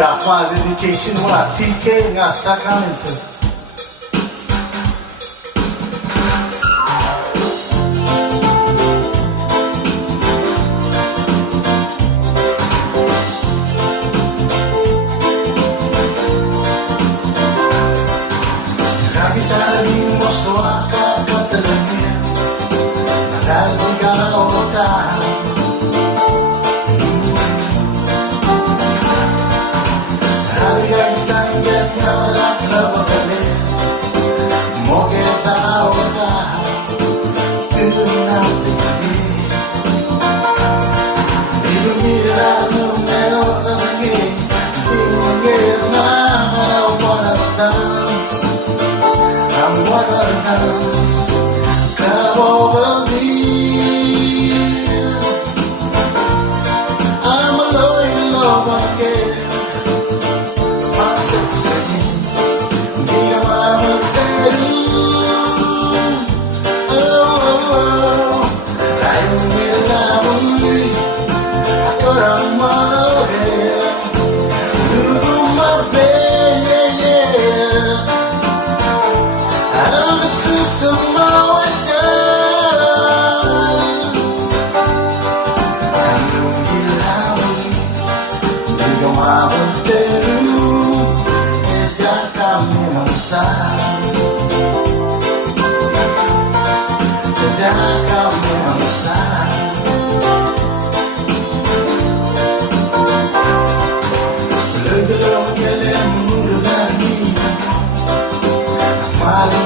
da quasi dedication mula TK nga Sacramento. Lagi sana di mo suaka katalangin, mahal di ka umutahan. Come over me, I'm a loyal love again. My sex again, be a mama daddy. Oh, I don't need a love, I thought I'm mother. Do my bed, yeah, yeah. I'm just some more time. I know you love me. Digo mama Peru, ella camina sal. Ella camina sal. Luego que le muro da mí, malo.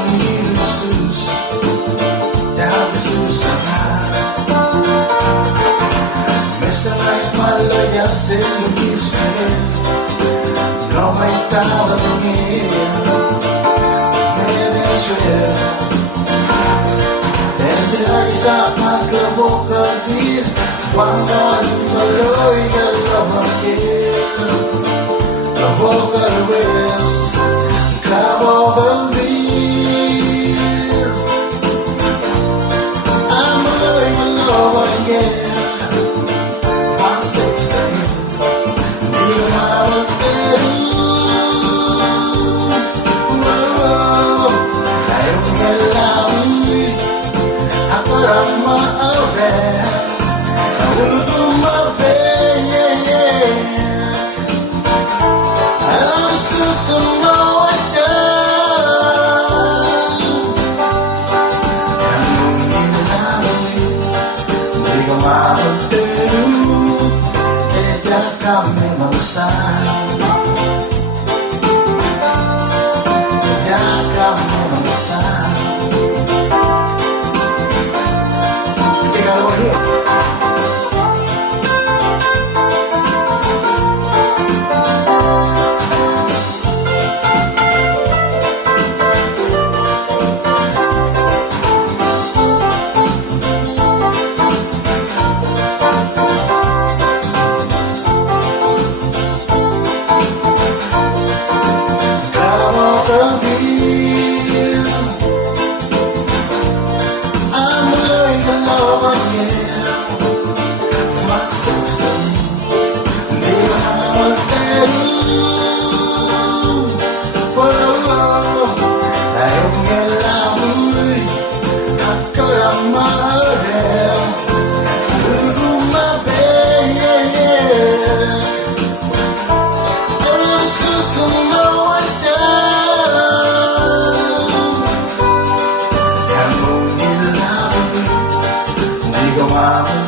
Ya sé lo que es querer, no me estaba durmiendo, me desvelo. Entre la isama que boca dir, cuando no lo oiga lo marquero, la boca lo ves, clavo volver. I'm a love again. Camino sal, ya camino sal. ¿Qué cada uno? Wow.